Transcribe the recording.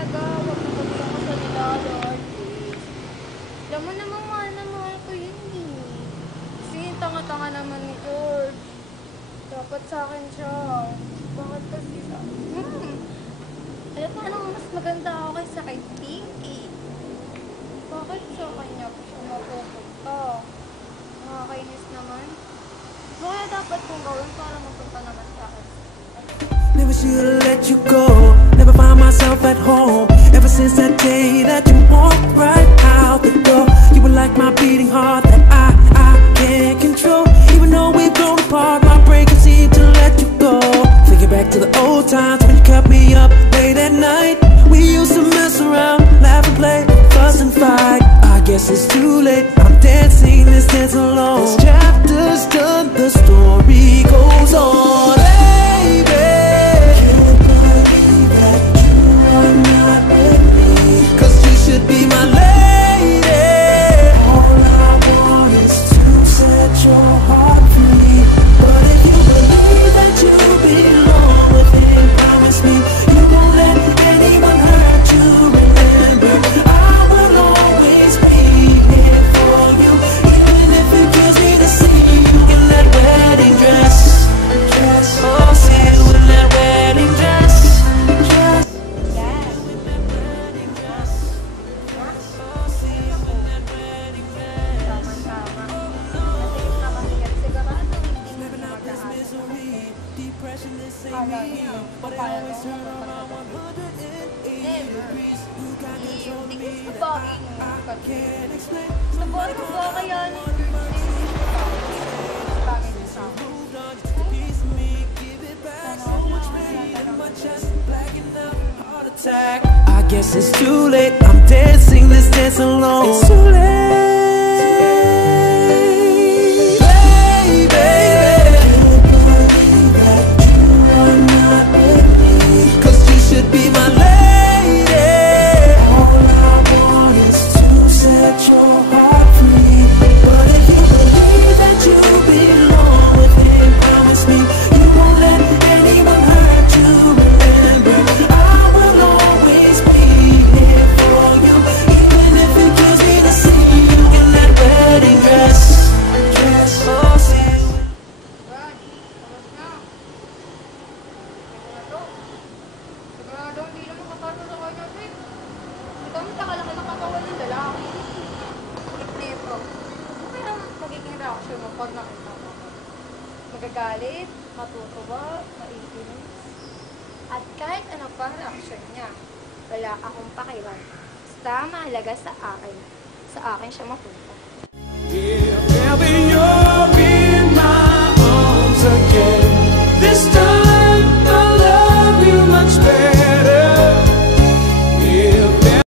talaga. Huwag na kami ako sa nila, Lord. Alam mo naman, mahal na mahal ko yun eh. Kasi yung tanga-tanga naman ni George. Dapat sa akin siya. Bakit kasi siya? Alam mo, anong mas maganda ako kaysa kay Pinky? Bakit sa kanya po siya mapupunta? Nakakainis naman. Kaya dapat kong gawin para mapunta naman sa akin. Never should've let you go. Never find myself at home. Ever since that day that you walked right out the door. You were like my beating heart that I can't control. Even though we've grown apart, my brain can seem to let you go. Thinking back to the old times when you kept me up late at night. We used to mess around, laugh and play, fuss and fight. I guess it's too late, I'm dancing this dance alone. This chapter's done, the story goes on. Baby, should be my lady. All I want is to set your heart free. But if you believe that you belong with him, promise me you won't let anyone hurt you. Remember, I will always be here for you, even if it kills me to see you in that wedding dress. Oh, see you in that wedding dress. I guess it's too late, I'm dancing this dance alone. It's too late. Magagalit, matutuwa, maiinis. At kahit ano pang reaksyon niya, wala akong pakialam. Basta mahalaga sa akin siya mapunta. If ever you're in my arms again, this time